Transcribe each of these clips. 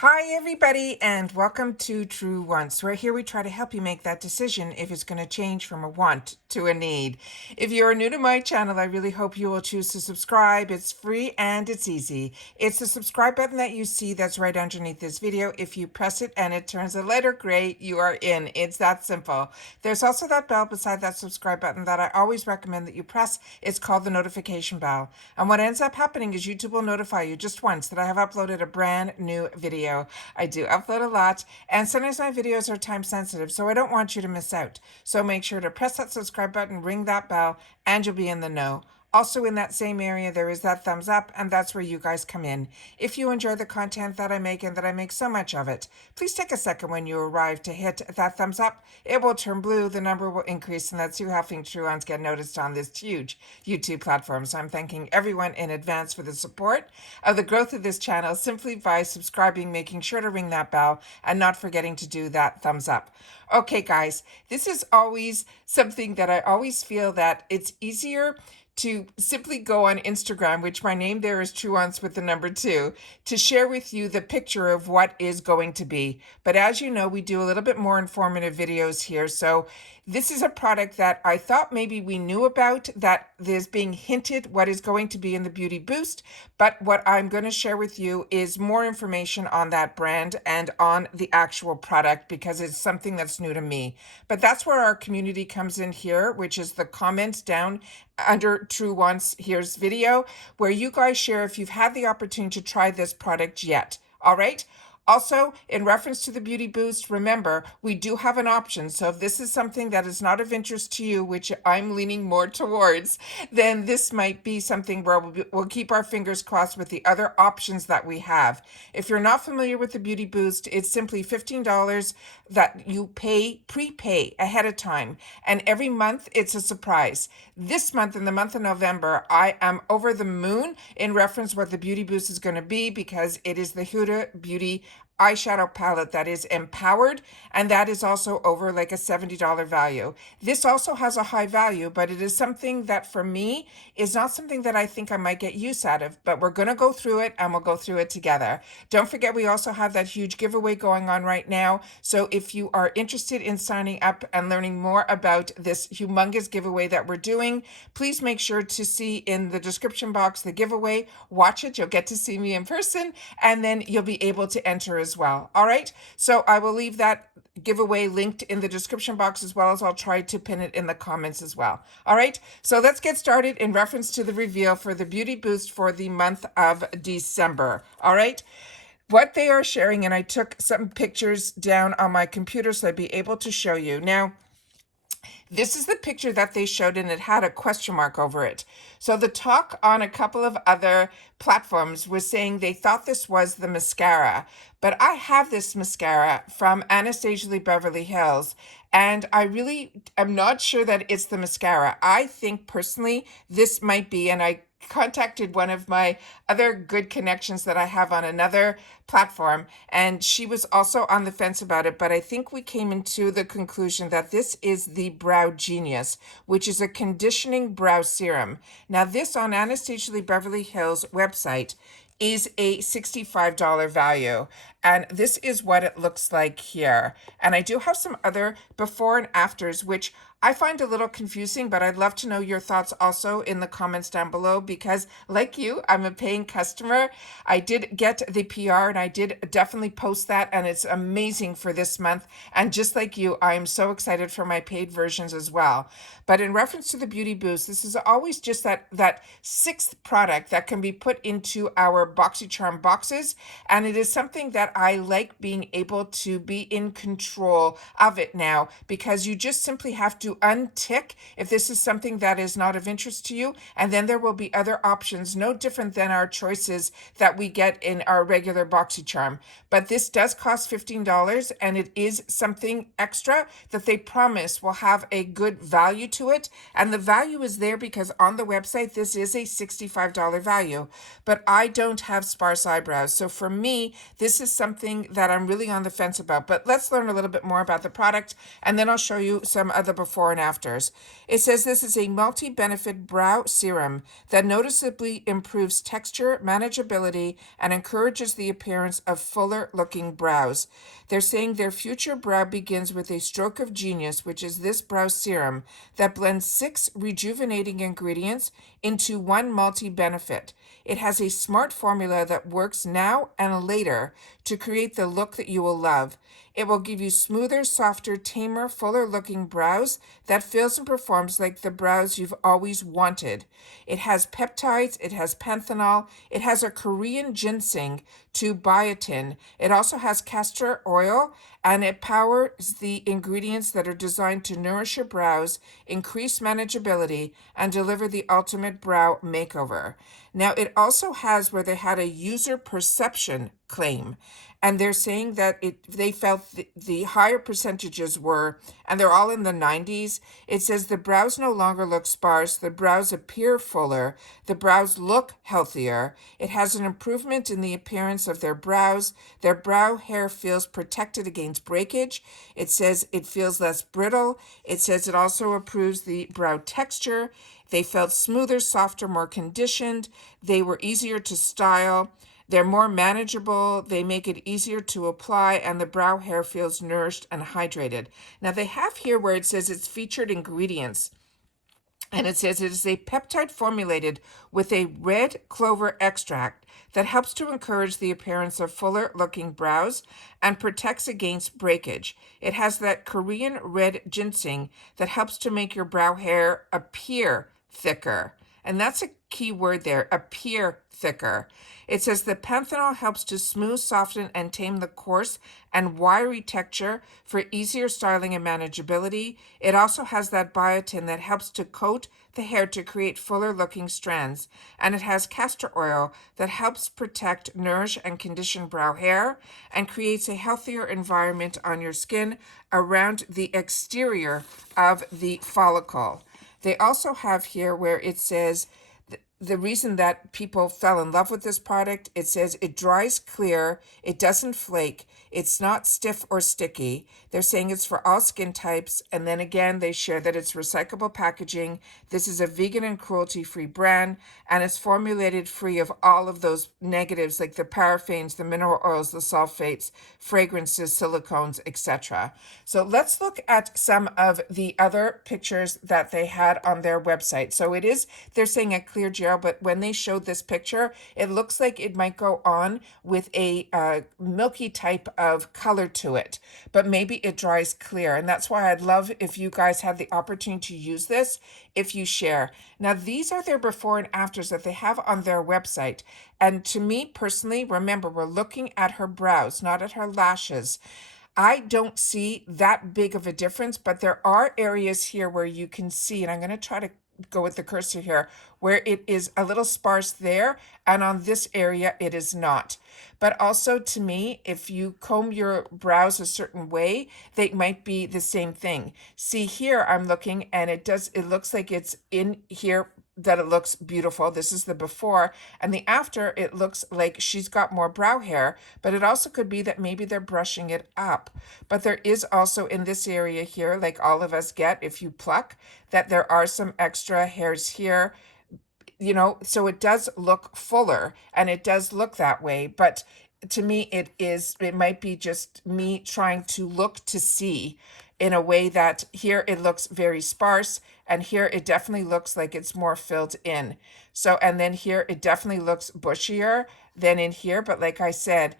Hi, everybody, and welcome to True Wants, where here we try to help you make that decision if it's going to change from a want to a need. If you are new to my channel, I really hope you will choose to subscribe. It's free and it's easy. It's the subscribe button that you see that's right underneath this video. If you press it and it turns a lighter gray, you are in. It's that simple. There's also that bell beside that subscribe button that I always recommend that you press. It's called the notification bell. And what ends up happening is YouTube will notify you just once that I have uploaded a brand new video. I do upload a lot, and sometimes my videos are time sensitive, so I don't want you to miss out. So make sure to press that subscribe button, ring that bell, and you'll be in the know. Also in that same area, there is that thumbs up, and that's where you guys come in. If you enjoy the content that I make and that I make so much of it, please take a second when you arrive to hit that thumbs up. It will turn blue, the number will increase, and that's you helping True Ones get noticed on this huge YouTube platform. So I'm thanking everyone in advance for the support of the growth of this channel simply by subscribing, making sure to ring that bell, and not forgetting to do that thumbs up. Okay, guys, this is always something that I always feel that it's easier to simply go on Instagram, which my name there is Truance with the number 2, to share with you the picture of what is going to be. But as you know, we do a little bit more informative videos here. So this is a product that I thought maybe we knew about, that there's being hinted what is going to be in the Beauty Boost. But what I'm going to share with you is more information on that brand and on the actual product, because it's something that's new to me. But that's where our community comes in here, which is the comments down under True Wants Here's video, where you guys share if you've had the opportunity to try this product yet. All right. Also, in reference to the Beauty Boost, remember, we do have an option. So if this is something that is not of interest to you, which I'm leaning more towards, then this might be something where we'll keep our fingers crossed with the other options that we have. If you're not familiar with the Beauty Boost, it's simply $15 that you prepay ahead of time. And every month it's a surprise. This month, in the month of November, I am over the moon in reference what the Beauty Boost is going to be, because it is the Huda Beauty eyeshadow palette that is empowered, and that is also over like a $70 value. This also has a high value, but it is something that for me is not something that I think I might get use out of, but we're going to go through it and we'll go through it together. Don't forget, we also have that huge giveaway going on right now. So if you are interested in signing up and learning more about this humongous giveaway that we're doing, please make sure to see in the description box the giveaway. Watch it. You'll get to see me in person, and then you'll be able to enter as well. All right. So I will leave that giveaway linked in the description box, as well as I'll try to pin it in the comments as well. All right. So let's get started in reference to the reveal for the Beauty Boost for the month of December. All right. What they are sharing, and I took some pictures down on my computer so I'd be able to show you. Now, this is the picture that they showed, and it had a question mark over it. So the talk on a couple of other platforms was saying they thought this was the mascara. But I have this mascara from Anastasia Lee Beverly Hills, and I really am not sure that it's the mascara. I think personally this might be, and I contacted one of my other good connections that I have on another platform, and she was also on the fence about it, but I think we came into the conclusion that this is the Brow Genius, which is a conditioning brow serum. Now, this on Anastasia Lee Beverly Hills website is a $65 value, and this is what it looks like here. And I do have some other before and afters, which I find a little confusing, but I'd love to know your thoughts also in the comments down below, because like you, I'm a paying customer. I did get the PR, and I did definitely post that, and it's amazing for this month. And just like you, I am so excited for my paid versions as well. But in reference to the Beauty Boost, this is always just that sixth product that can be put into our BoxyCharm boxes, and it is something that I like being able to be in control of it now, because you just simply have to untick if this is something that is not of interest to you, and then there will be other options, no different than our choices that we get in our regular BoxyCharm. But this does cost $15, and it is something extra that they promise will have a good value to it, and the value is there because on the website this is a $65 value. But I don't have sparse eyebrows, so for me this is something something that I'm really on the fence about, but let's learn a little bit more about the product, and then I'll show you some other before and afters. It says this is a multi-benefit brow serum that noticeably improves texture, manageability, and encourages the appearance of fuller-looking brows. They're saying their future brow begins with a stroke of genius, which is this brow serum that blends 6 rejuvenating ingredients into one multi-benefit. It has a smart formula that works now and later to create the look that you will love. It will give you smoother, softer, tamer, fuller-looking brows that feels and performs like the brows you've always wanted. It has peptides, it has panthenol, it has a Korean ginseng to biotin. It also has castor oil, and it powers the ingredients that are designed to nourish your brows, increase manageability, and deliver the ultimate brow makeover. Now, it also has where they had a user perception claim, and they're saying that they felt the higher percentages were, and they're all in the 90s. It says the brows no longer look sparse, the brows appear fuller, the brows look healthier. It has an improvement in the appearance of their brow hair feels protected against breakage. It says it feels less brittle. It says it also improves the brow texture. They felt smoother, softer, more conditioned. They were easier to style. They're more manageable, they make it easier to apply, and the brow hair feels nourished and hydrated. Now they have here where it says it's featured ingredients, and it says it is a peptide formulated with a red clover extract that helps to encourage the appearance of fuller looking brows and protects against breakage. It has that Korean red ginseng that helps to make your brow hair appear thicker. And that's a key word there, appear thicker. It says the panthenol helps to smooth, soften, and tame the coarse and wiry texture for easier styling and manageability. It also has that biotin that helps to coat the hair to create fuller looking strands. And it has castor oil that helps protect, nourish, and condition brow hair and creates a healthier environment on your skin around the exterior of the follicle. They also have here where it says the reason that people fell in love with this product, it says it dries clear, it doesn't flake, it's not stiff or sticky. They're saying it's for all skin types, and then again they share that it's recyclable packaging. This is a vegan and cruelty-free brand, and it's formulated free of all of those negatives like the paraffins, the mineral oils, the sulfates, fragrances, silicones, etc. So let's look at some of the other pictures that they had on their website. So they're saying a clear gel, but when they showed this picture, it looks like it might go on with a milky type of color to it, but maybe it dries clear. And that's why I'd love if you guys have the opportunity to use this, if you share. Now, these are their before and afters that they have on their website. And to me personally, remember, we're looking at her brows, not at her lashes. I don't see that big of a difference, but there are areas here where you can see, and I'm going to try to go with the cursor here, where it is a little sparse there, and on this area it is not. But also to me, if you comb your brows a certain way, they might be the same thing. See here, I'm looking, and it looks like it's in here that it looks beautiful. This is the before, and the after, it looks like she's got more brow hair, but it also could be that maybe they're brushing it up. But there is also in this area here, like all of us get if you pluck, that there are some extra hairs here, so it does look fuller and it does look that way. But to me, it might be just me trying to look to see in a way that here it looks very sparse, and here it definitely looks like it's more filled in. So, and then here it definitely looks bushier than in here. But like I said,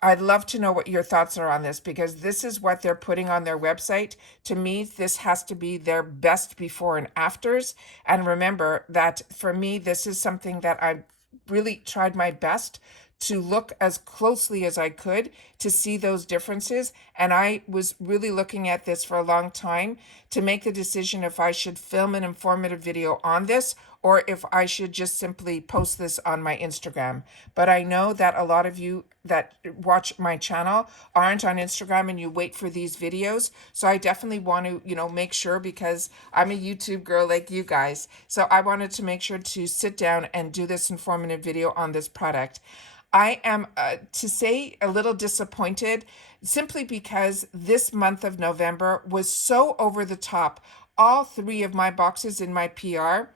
I'd love to know what your thoughts are on this, because this is what they're putting on their website. To me, this has to be their best before and afters. And remember that for me, this is something that I really tried my best to look as closely as I could to see those differences. And I was really looking at this for a long time to make the decision if I should film an informative video on this or if I should just simply post this on my Instagram. But I know that a lot of you that watch my channel aren't on Instagram and you wait for these videos. So I definitely want to, make sure, because I'm a YouTube girl like you guys. So I wanted to make sure to sit down and do this informative video on this product. I am, to say, a little disappointed simply because this month of November was so over the top. All three of my boxes in my PR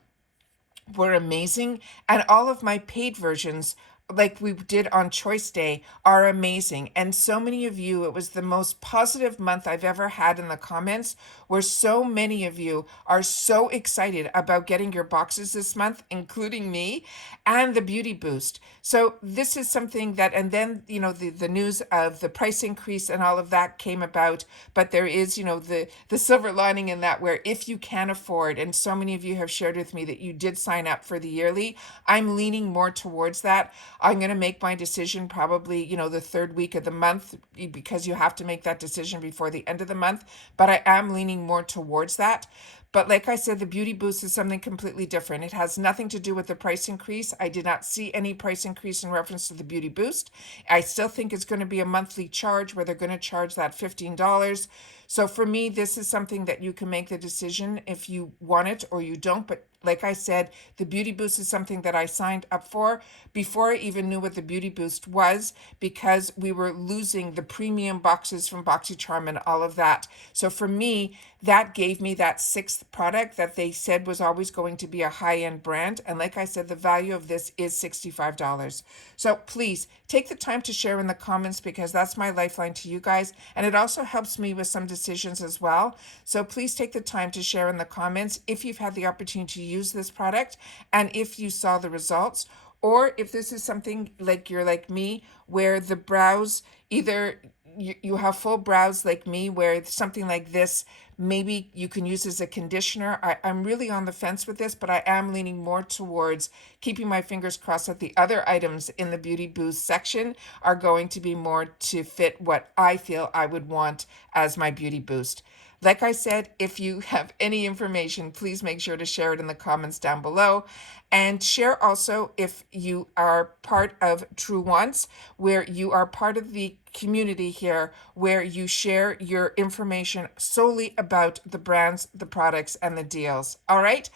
were amazing, and all of my paid versions, like we did on choice day, are amazing. And so many of you, it was the most positive month I've ever had in the comments, where so many of you are so excited about getting your boxes this month, including me, and the beauty boost. So this is something that, and then the news of the price increase and all of that came about, but there is the silver lining in that, where if you can afford, and so many of you have shared with me that you did sign up for the yearly, I'm leaning more towards that. I'm going to make my decision probably, the third week of the month, because you have to make that decision before the end of the month. But I am leaning more towards that. But like I said, the Beauty Boost is something completely different. It has nothing to do with the price increase. I did not see any price increase in reference to the Beauty Boost. I still think it's going to be a monthly charge, where they're going to charge that $15. So for me, this is something that you can make the decision if you want it or you don't. But like I said, the Beauty Boost is something that I signed up for before I even knew what the Beauty Boost was, because we were losing the premium boxes from BoxyCharm and all of that. So for me, that gave me that sixth product that they said was always going to be a high-end brand. And like I said, the value of this is $65. So please take the time to share in the comments, because that's my lifeline to you guys. And it also helps me with some decisions as well. So please take the time to share in the comments if you've had the opportunity to use this product and if you saw the results, or if this is something like you're like me, where the brows, either you have full brows like me, where something like this maybe you can use as a conditioner. I'm really on the fence with this, but I am leaning more towards keeping my fingers crossed that the other items in the Beauty Boost section are going to be more to fit what I feel I would want as my Beauty Boost. Like I said, if you have any information, please make sure to share it in the comments down below. And share also if you are part of True Once, where you are part of the community here, where you share your information solely about the brands, the products, and the deals. All right?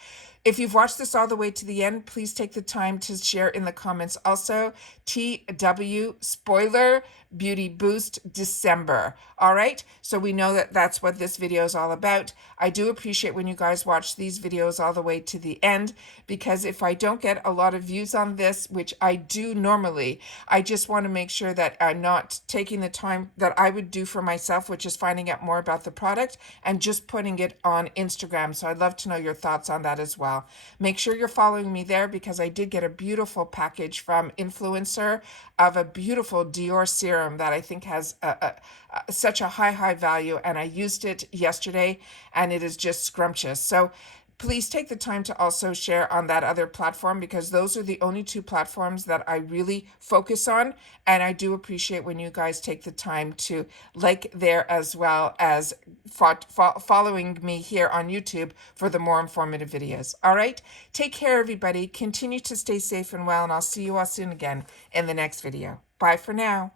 If you've watched this all the way to the end, please take the time to share in the comments also. TW spoiler Beauty Boost December. All right, so we know that that's what this video is all about. I do appreciate when you guys watch these videos all the way to the end, because if I don't get a lot of views on this, which I do normally, I just want to make sure that I'm not taking the time that I would do for myself, which is finding out more about the product and just putting it on Instagram. So I'd love to know your thoughts on that as well. Make sure you're following me there, because I did get a beautiful package from Influencer of a beautiful Dior serum that I think has such a high value, and I used it yesterday and it is just scrumptious. So please take the time to also share on that other platform, because those are the only two platforms that I really focus on. And I do appreciate when you guys take the time to like there, as well as following me here on YouTube for the more informative videos. All right, take care, everybody. Continue to stay safe and well, and I'll see you all soon again in the next video. Bye for now.